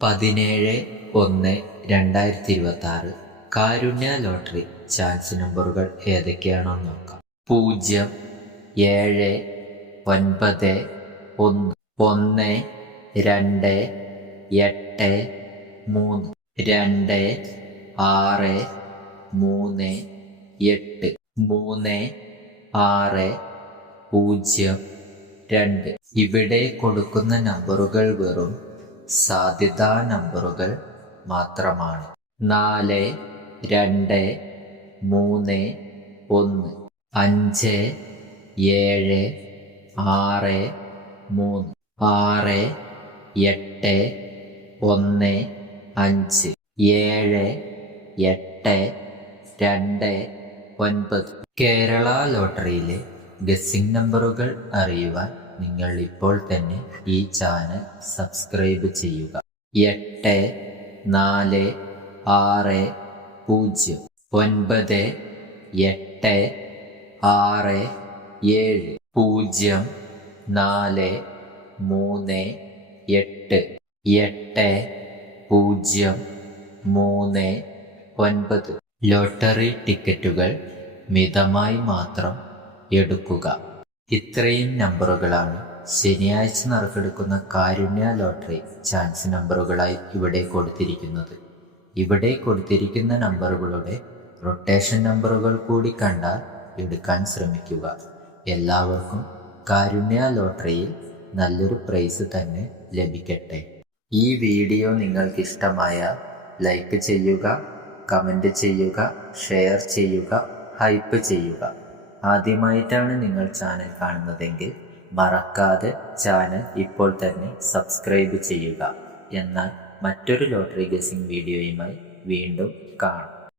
പതിനേഴ് ഒന്ന് രണ്ടായിരത്തി ഇരുപത്തി ആറ് കാരുണ്യ ലോട്ടറി ചാൻസ് നമ്പറുകൾ ഏതൊക്കെയാണെന്ന് നോക്കാം. പൂജ്യം ഏഴ് ഒൻപത് ഒന്ന് ഒന്ന് രണ്ട് എട്ട് മൂന്ന് രണ്ട് ആറ് മൂന്ന് എട്ട് മൂന്ന് ആറ് പൂജ്യം രണ്ട്. ഇവിടെ കൊടുക്കുന്ന നമ്പറുകൾ വെറും സാധ്യതാ നമ്പറുകൾ മാത്രമാണ്. നാല് രണ്ട് മൂന്ന് ഒന്ന്. അഞ്ച് ഏഴ് ആറ് മൂന്ന്. ആറ് എട്ട് ഒന്ന് അഞ്ച്. ഏഴ് എട്ട് രണ്ട് ഒൻപത്. കേരള ലോട്ടറിയിലെ ഗസ്സിംഗ് നമ്പറുകൾ അറിയുവാൻ നിങ്ങൾ ഇപ്പോൾ തന്നെ ഈ ചാനൽ സബ്സ്ക്രൈബ് ചെയ്യുക. എട്ട് നാല് ആറ് പൂജ്യം. ഒൻപത് എട്ട് ആറ് ഏഴ്. പൂജ്യം നാല് മൂന്ന് എട്ട്. എട്ട് പൂജ്യം മൂന്ന് ഒൻപത്. ലോട്ടറി ടിക്കറ്റുകൾ മിതമായി മാത്രം എടുക്കുക. ഇത്രയും നമ്പറുകളാണ്. ശനിയാഴ്ച നറുക്കെടുക്കുന്ന കാരുണ്യ ലോട്ടറി ചാൻസ് നമ്പറുകളായി ഇവിടെ കൊടുത്തിരിക്കുന്നത്. ഇവിടെ കൊടുത്തിരിക്കുന്ന നമ്പറുകളുടെ റൊട്ടേഷൻ നമ്പറുകൾ കൂടി കണ്ടാൽ എടുക്കാൻ ശ്രമിക്കുക. എല്ലാവർക്കും കാരുണ്യ ലോട്ടറിയിൽ നല്ലൊരു പ്രൈസ് തന്നെ ലഭിക്കട്ടെ. ഈ വീഡിയോ നിങ്ങൾക്ക് ഇഷ്ടമായാൽ ലൈക്ക് ചെയ്യുക കമന്റ് ചെയ്യുക ഷെയർ ചെയ്യുക ഹൈപ്പ് ചെയ്യുക. ആദ്യമായിട്ടാണ് നിങ്ങൾ ചാനൽ കാണുന്നതെങ്കിൽ മറക്കാതെ ചാനൽ ഇപ്പോൾ തന്നെ സബ്സ്ക്രൈബ് ചെയ്യുക. എന്നാൽ മറ്റൊരു ലോട്ടറി ഗസിംഗ് വീഡിയോയുമായി വീണ്ടും കാണാം.